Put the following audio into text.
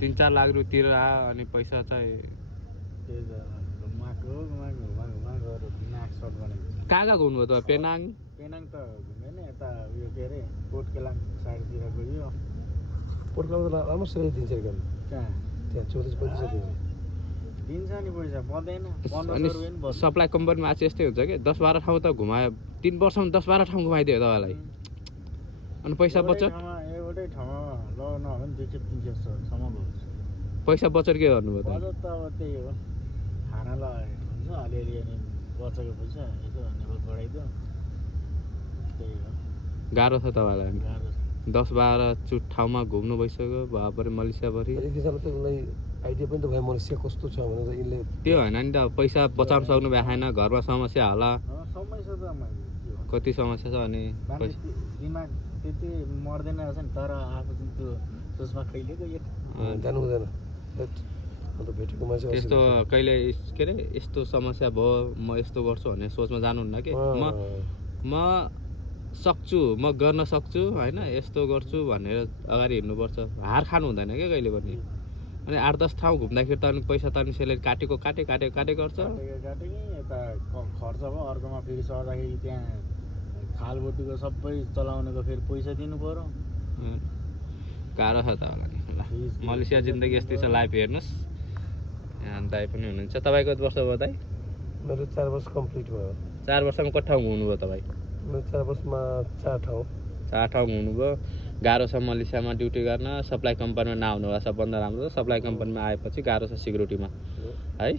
3-4 लाख रुपियाँ तिरेर आयो अनि पैसा चाहिँ कहाँ कहाँ घुम्नुभयो त पेनाङ पेनाङ त घुमेन यता उयो के अरे कोटकेलाङ साइडतिर गयो पोर्टलामा त राम्रो सबै दिन्छ क्या कहाँ त्यहाँ 34-35 दिन्छ दिन्छ नि पैसा पर्दैन अनि सप्लाई कम्पनीमा आज यस्तै हुन्छ कि 10-12 ठाउँ त घुमायो 3 वर्षमा 10-12 ठाउँ घुमाइदियो तपाईँलाई अनि पैसा बचत एउटै ठाउँमा ल नभए पनि 200-300सम्म भयो पैसा बचत के गर्नुभयो त बचत त अब त्यही हो खानालाई हुन्छ अलिअलि अनि बचेको पैसा यसो नेपाल बढाइदियो त्यही हो गाह्रो छ तपाईँलाई गाह्रो छ 10-12 ठाउँमा घुम्नु भइसक्यो भएपरि मलेसियाभरि यति साल त उसलाई आइडिया पनि त भयो मलेसिया कस्तो छ भनेर त यसले त्यो होइन नि त पैसा बचाउन सक्नु भएन घरमा समस्या होला समस्या त के हो कति समस्या छ अनि मान्छे दिमाग त्यति मर्दैन रहेछ नि तर आफू चाहिँ त्यो सोचमा खैलेको यो जानु हुँदैन अन्त भेटेको मान्छे त्यस्तो कहिले के अरे यस्तो समस्या भयो म यस्तो गर्छु भन्ने सोचमा जानुहुन्न कि म सक्छु म गर्न सक्छु होइन यस्तो गर्छु भनेर अगाडि हिँड्नुपर्छ हार खानु हुँदैन क्या कहिले पनि अनि 8-10 ठाउँ घुम्दाखेरि त अनि पैसा त अनि सेलेरी काटे गर्छ काटेको यता खर्च भयो अर्कोमा फेरि सर्दाखेरि त्यहाँ खालबोटीको सबै चलाउनेको फेरि पैसा दिनु पर्यो गाह्रो छ त होला नि ल मलेसिया जिन्दगी यस्तै छ लाइफ हेर्नुहोस् यहाँ दाइ पनि हुनुहुन्छ तपाईँको कति वर्ष भयो दाइ मेरो 4 वर्ष कम्प्लिट भयो 4 वर्षमा कति ठाउँ घुम्नुभयो तपाईँ मेरो 4 वर्षमा 4 ठाउँ 4 ठाउँ घुम्नुभयो गाह्रो छ मलेसियामा ड्युटी गर्न सप्लाई कम्पनीमा नआउनु होला सबभन्दा राम्रो सप्लाई कम्पनीमा आएपछि गाह्रो छ सिक्युरिटीमा है